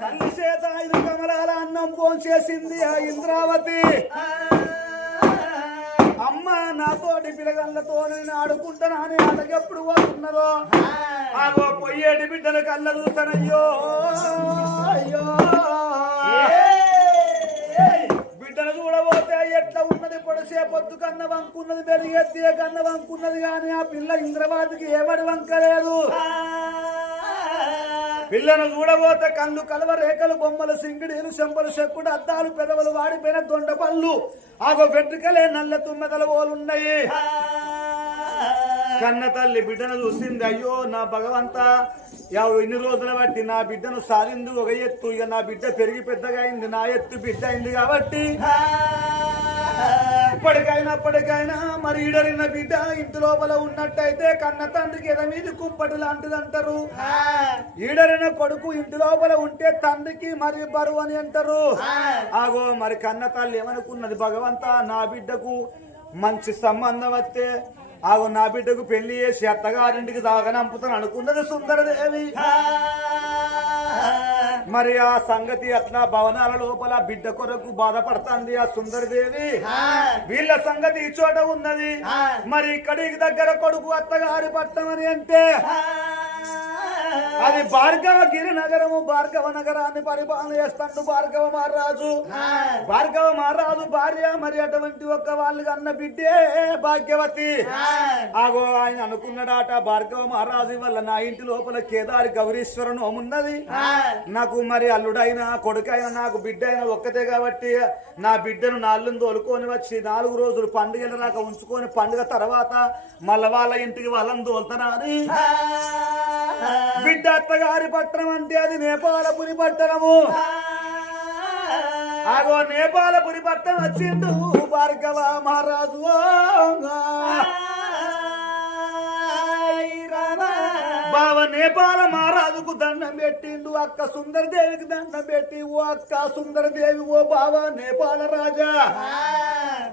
తల్లి చేత 5 కమలాల అన్నం పోంచేసింది ఆ ఇంద్రావతి. అమ్మ నాతోటి పిల్లగళ్ళతో నేను ఆడుకుంటానా అని అడగెప్పుడు పోతున్నదో ఆగో పొయ్యేటి బిడ్డల కళ్ళ చూస్తానయ్యో అయ్యో బిడ్డను చూడబోతే ఎట్లా ఉన్నది పొడిసేపొద్దు కన్న వంకున్నది పెరిగెత్తి కన్న వంకున్నది కానీ ఆ పిల్ల ఇంద్రవాదికి ఏమడి వంకలేదు. పిల్లను చూడబోతే కళ్ళు కలవ రేఖలు బొమ్మలు సింగిడీలు చెంపలు చెక్కుడు అద్దాలు పెదవులు వాడిపోయిన దొండ పళ్ళు ఆగో వెంట్రుకలే నల్ల తుమ్మెదల ఓలున్నాయి. కన్న తల్లి బిడ్డను చూసింది. అయ్యో నా భగవంత ఇన్ని రోజుల బట్టి నా బిడ్డను సాధింది ఒక ఎత్తు, ఇక నా బిడ్డ పెరిగి పెద్దగా అయింది, నా ఎత్తు బిడ్డ అయింది కాబట్టి ఇప్పటికైనా మరి ఈడరిన బిడ్డ ఇంటి లోపల ఉన్నట్టయితే కన్న తండ్రికి ఎదమీది కుంపటి లాంటిది అంటారు. ఈడరిన కొడుకు ఇంటి లోపల ఉంటే తండ్రికి మరి బరువు అని అంటారు. ఆగో మరి కన్న తల్లి ఏమనుకున్నది, భగవంత నా బిడ్డకు మంచి సంబంధం వస్తే ఆగో నా బిడ్డకు పెళ్లి చేసి అత్తగారింటికి దాగనంపుతాను అనుకున్నది సుందరదేవి. మరి ఆ సంగతి అట్లా భవనాల లోపల బిడ్డ కొరకు బాధపడుతుంది ఆ సుందరదేవి. వీళ్ళ సంగతి ఈ చోట ఉన్నది. మరి ఇక్కడికి దగ్గర కొడుకు అత్తగారి పట్టం అని అంటే అది భార్గవ గిరి నగరము. భార్గవ నగరాన్ని పరిపాలన చేస్తాడు భార్గవ మహారాజు. భార్గవ మహారాజు భార్య మరి అటువంటి ఒక్క వాళ్ళు అన్న బిడ్డే భాగ్యవతి. ఆగో ఆయన అనుకున్నాడాట, భార్గవ మహారాజు వల్ల నా ఇంటి లోపల కేదారి గౌరీశ్వర నోమున్నది, నాకు మరి అల్లుడైనా కొడుకైనా నాకు బిడ్డ అయినా ఒక్కతే కాబట్టి నా బిడ్డను నాళ్ళను తోలుకొని వచ్చి 4 రోజులు పండుగల దాకా ఉంచుకొని పండుగ తర్వాత మళ్ళా వాళ్ళ ఇంటికి వాళ్ళని తోలుతానని. బిడ్డ అత్తగారి పట్టణం అంటే అది నేపాలపురి పట్టణము. ఆగో నేపాలపురి పట్టణం వచ్చిండు భార్గవ మహారాజు. బావ నేపాల మహారాజుకు దండం పెట్టిండు, అక్క సుందరదేవికి దండం పెట్టి, ఓ అక్క సుందరదేవి, ఓ బావ నేపాల రాజా,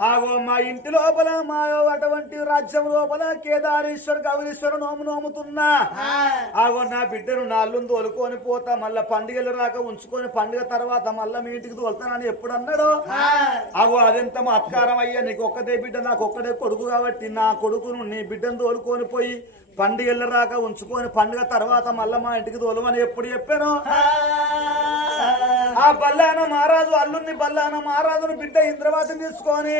ఆగో మా ఇంటి లోపల మా అటువంటి రాజ్యం లోపల కేదారేశ్వర గౌరీశ్వర నోము నోముతున్నా. ఆగో నా బిడ్డను నాళ్ళను తోలుకొని పోతా, మళ్ళా పండుగలు రాక ఉంచుకొని పండుగ తర్వాత మళ్ళా మీ ఇంటికి తోలుతానని ఎప్పుడు అన్నాడో ఆగో అదెంత మత్కారం అయ్యా, నీకు ఒక్కదే బిడ్డ నాకు ఒక్కడే కొడుకు కాబట్టి నా కొడుకును నీ బిడ్డను తోలుకొని పోయి పండుగలు రాక ఉంచుకొని పండుగ తర్వాత మళ్ళా మా ఇంటికి తోలమని ఎప్పుడు చెప్పాను. ఆ బల్లాన మహారాజు అల్లుని బల్లాన మహారాజును బిడ్డ ఇంద్రవాతిని తీసుకొని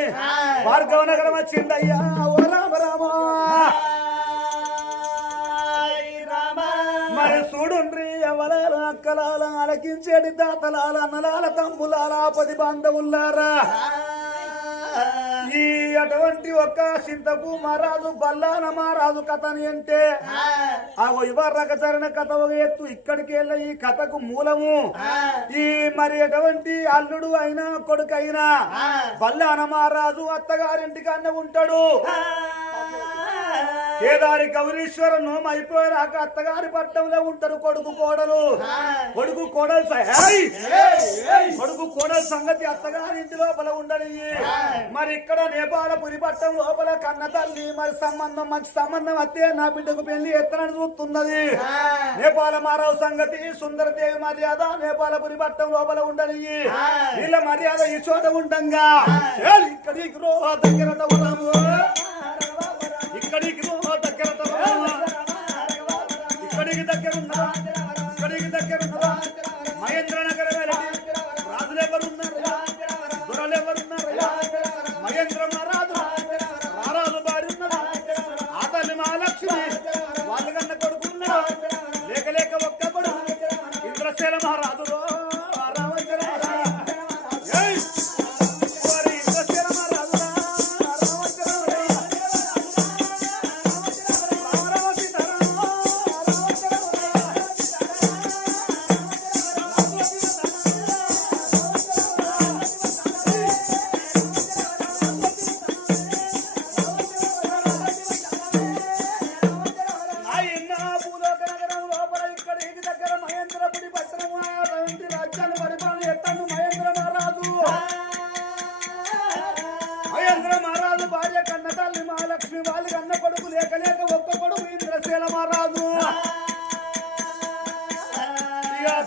భార్గవ నగరం వచ్చిందయ్యా. ఓ రామ రామ మరి చూడుండ్రి ఎవలాల అక్కలాల అలకించేటి దాతలాల అన్నలాల తమ్ములాల 10 బాంధవులారా, ఈ అటువంటి ఒక సింతపు మహారాజు బల్లాన మహారాజు కథని అంటే ఆగో ఇవర్రకచరణ కథ ఒక ఎత్తు. ఇక్కడికి వెళ్ళ ఈ కథకు మూలము ఈ మరి అటువంటి అల్లుడు అయినా కొడుకైనా బల్లాన మహారాజు అత్తగారింటికి అన్న ఉంటాడు. కేదారి గౌరీశ్వర నోమ అయిపోయాక అత్తగారి పట్టంలో ఉంటారు కొడుకు కోడలు. కొడుకు కోడలు సంగతి అత్తగారి ఇంటి లోపల ఉండని. మరి ఇక్కడ నేపాలపురి పట్టం లోపల కన్న తల్లి మరి సంబంధం మంచి సంబంధం వస్తే నా బిడ్డకు పెళ్లి ఎత్తనని చూస్తున్నది. నేపాల మహారాజు సంగతి సుందరదేవి మర్యాద నేపాలపురి పట్టం లోపల ఉండని. వీళ్ళ మర్యాద ఈ చోట ఉండంగా ఇక్కడికి దగ్గర ఇక్కడికి దగ్గరున్నదా మహేంద్ర నగర రాజులు ఎవరున్నారు, దొరలు ఎవరున్నారు, మహేంద్ర మహారాజు రారాజు భార్య ఉన్నదా, ఆ తల్లి మహాలక్ష్మి వాళ్ళు కన్నా కొడుకున్నాడు, లేక ఒక్క కొడుకు ఇంద్రసేన మహారాజు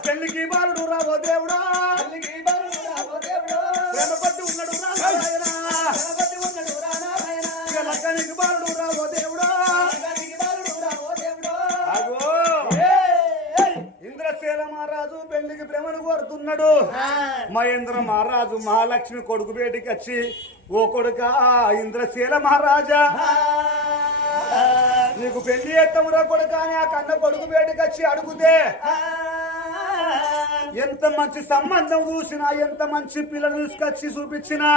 పెళ్లికి బాలుడు రాబోతు మహారాజు పెళ్లికి ప్రేమను కోరుతున్నాడు. మహేంద్ర మహారాజు మహాలక్ష్మి కొడుకు బేటికి వచ్చి, ఓ కొడుక ఇంద్రశీల మహారాజా, నీకు పెళ్లి చేస్తామురా కొడుక అని ఆ కన్న కొడుకు బేటికి వచ్చి అడుగుతే, ఎంత మంచి సంబంధం చూసినా, ఎంత మంచి పిల్లని తీసుకొచ్చి చూపించినా,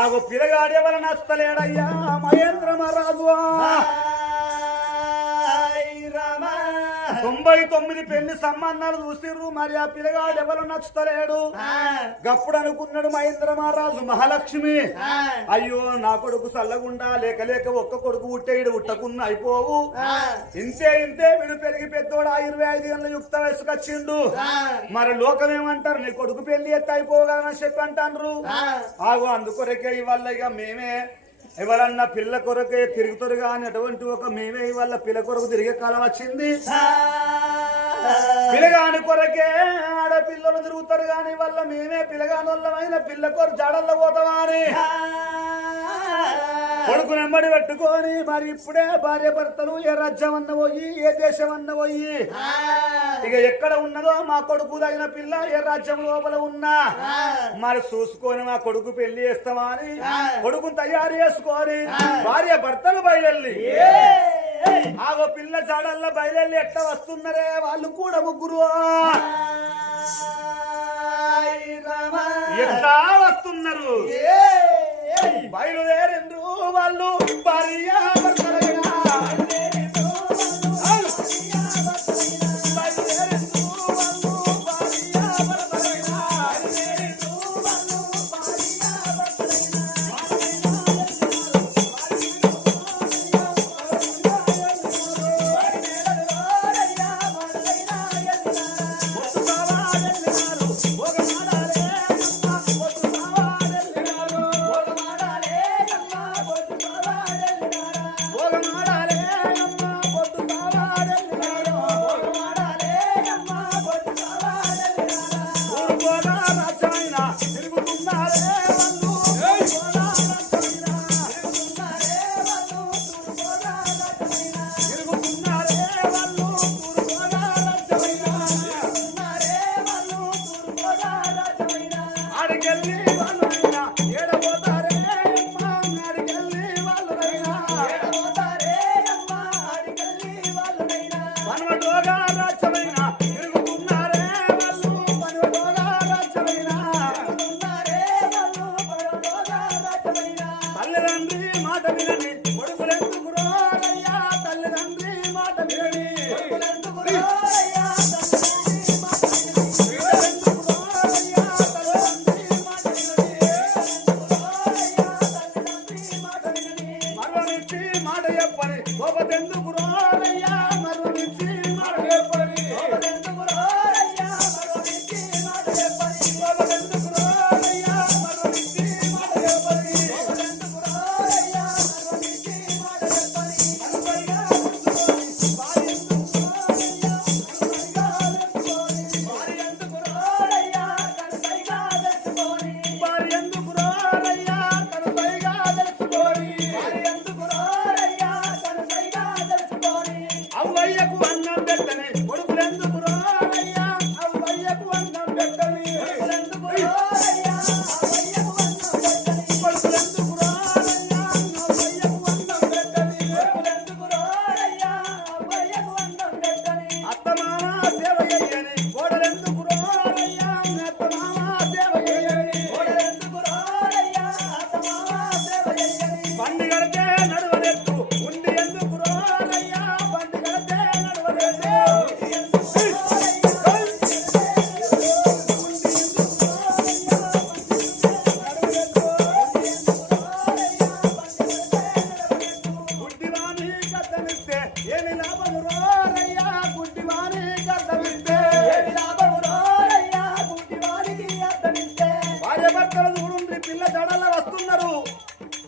ఆ పిల్లగాడు ఎవరు నచ్చలేడయ్యా మహేంద్ర మహారాజు. 99 పెళ్లి సంబంధాలు చూసిర్రు, మరి ఆ పిల్లగాడు ఎవరు నచ్చుతలేడు. గప్పుడు అనుకున్నాడు మహేంద్ర మహారాజు మహాలక్ష్మి, అయ్యో నా కొడుకు చల్లగుండా లేక లేక ఒక్క కొడుకు ఉట్టేడు ఉట్టకున్నా అయిపోవు, ఇంతే ఇంతే వీడు పెరిగి పెద్దోడు 25 ఏళ్ళ యుక్త వయసుకు వచ్చిండు, మరి లోకం ఏమంటారు నీ కొడుకు పెళ్లి ఎత్త అయిపోగలని చెప్పి అంటారు. ఆగో అందుకొరకే ఇవాళ ఇక మేమే ఎవరన్నా పిల్ల కొరకే తిరుగుతారు కానీ అటువంటి ఒక మేమే ఇవాళ పిల్ల కొరకు తిరిగే కాలం వచ్చింది. పిల్లగాని కొరకే ఆడపిల్లలు తిరుగుతారు కానీ వల్ల మేమే పిల్లగాని వల్లమైన పిల్ల కొర జాడల్లో పోతామా అని కొడుకు నెమ్మడి పెట్టుకొని మరి ఇప్పుడే భార్య భర్తలు ఏ రాజ్యం అన్న పోయి ఏ దేశం అన్న పోయి ఇక ఎక్కడ ఉన్నదో మా కొడుకు తగిన పిల్ల ఏ రాజ్యం లోపల ఉన్నా మరి చూసుకొని మా కొడుకు పెళ్లి చేస్తామా అని కొడుకును తయారు చేసుకొని భార్య భర్తలు బయలుదేరి ఆగో పిల్ల జాడల్లో బయలుదేరి ఎట్లా వస్తున్నారే వాళ్ళు కూడా ముగ్గురు ఎట్లా వస్తున్నారు బయలుదేరిండ్రు వాళ్ళు భార్య భర్తలుగా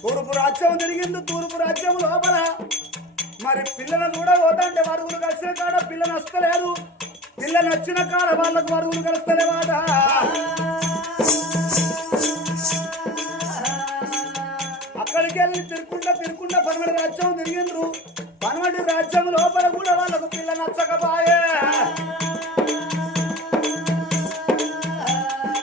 తూర్పు రాజ్యం తిరిగింది తూర్పు రాజ్యం లోపల మరి పిల్లలను కూడా పోతాంటే వరుగులు కలిసిన కాడ పిల్ల నచ్చలేదు పిల్ల నచ్చిన కాడ వాళ్ళకు వరుగులు కలుస్తలేవాట అక్కడికి వెళ్ళి తిరుకుండా పనమటి రాజ్యం తిరిగిండ్రు పనమటి రాజ్యం లోపల కూడా వాళ్ళకు పిల్ల నచ్చకపాయే